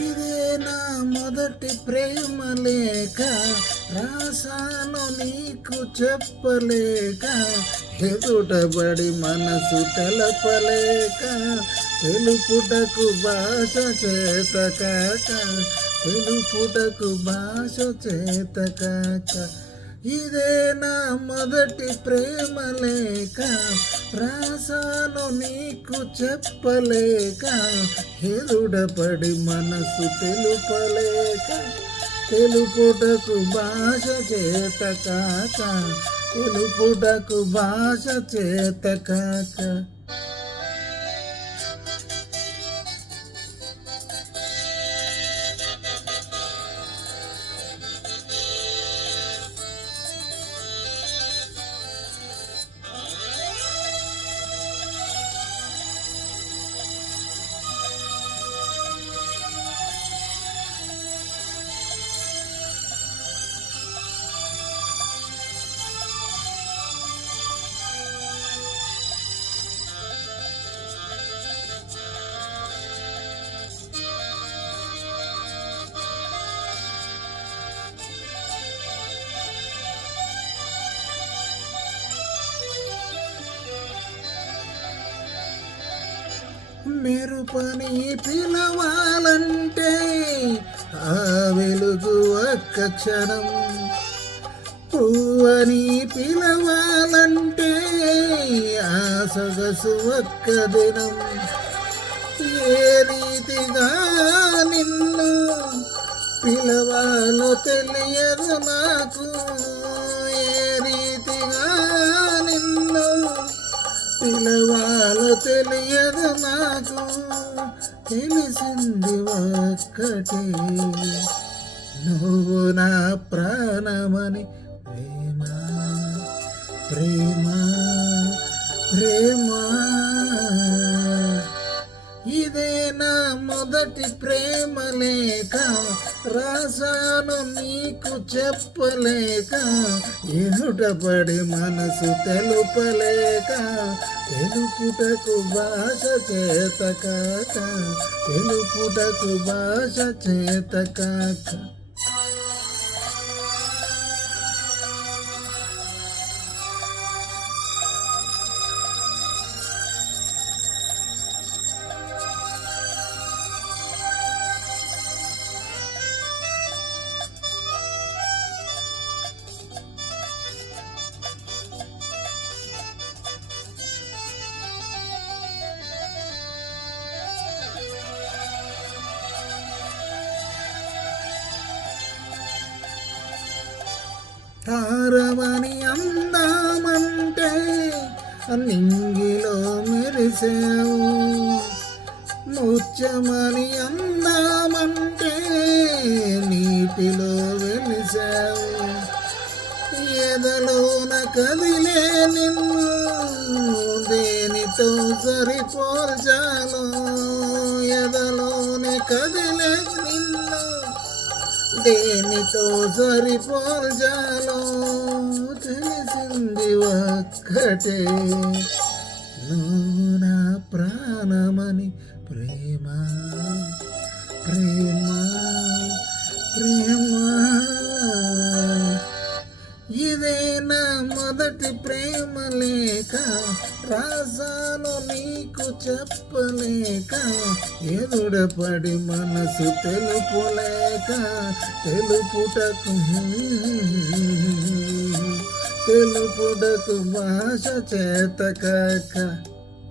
ఇదే నా మొదటి ప్రేమ లేఖ, రాసాను నీకు చెప్పలేక, ఎదుటబడి మనసు తెలపలేక, తెలుపుటకు భాష చేత కాక, తెలుపుటకు భాష చేత కాక. ఇదే నా మొదటి ప్రేమ లేఖ, రాసాను నీకు చెప్పలేక, ఎదుడపడి మనసు తెలుపలేక, తెలుపుటకు భాష చేత కాక, తెలుపుటకు భాష చేత కాక. మెరుపని పిలవాలంటే ఆ వెలుగు ఒక్క క్షణం, పువ్వని పిలవాలంటే ఆ సొగసు ఒక్క దినం. ఏ రీతిగా నిన్ను పిలవాలో తెలియదు నాకు, ఏ రీతిగా నిన్ను పిలవాలో తెలియదు నాకు. తెలిసింది ఒక్కటే, నువ్వు నా ప్రాణమని. ప్రేమ ప్రేమ ప్రేమ, ఇదే నా మొదటి ప్రేమ లేఖ, రాసాను నీకు చెప్పలేక, ఎదుటపడి మనసు తెలుపలేక, తెలుపుటకు భాష చేత కాక, తెలుపుటకు భాష చేత కాక. తారమని అందామంటే నింగిలో మెరిసావు, ముత్యమని అందామంటే నీటిలో వెలిసావు. ఎదలోన కదిలే నిన్ను దేనితో సరిపోల్చాలో, ఎదలోనే కదిలే నిన్ను దేనితో సరిపోల్చాలో. తెలిసింది ఒక్కటే, నువ్వు నా ప్రాణమని. ప్రేమ ప్రేమ ప్రేమ, ఇదే నా మొదటి ప్రేమ లేఖ, రాసాను నీకు చెప్పలేక, ఎదుడపడి మనసు తెలుపులేక, తెలుపుటకు తెలుపుటకు భాష చేత కాక.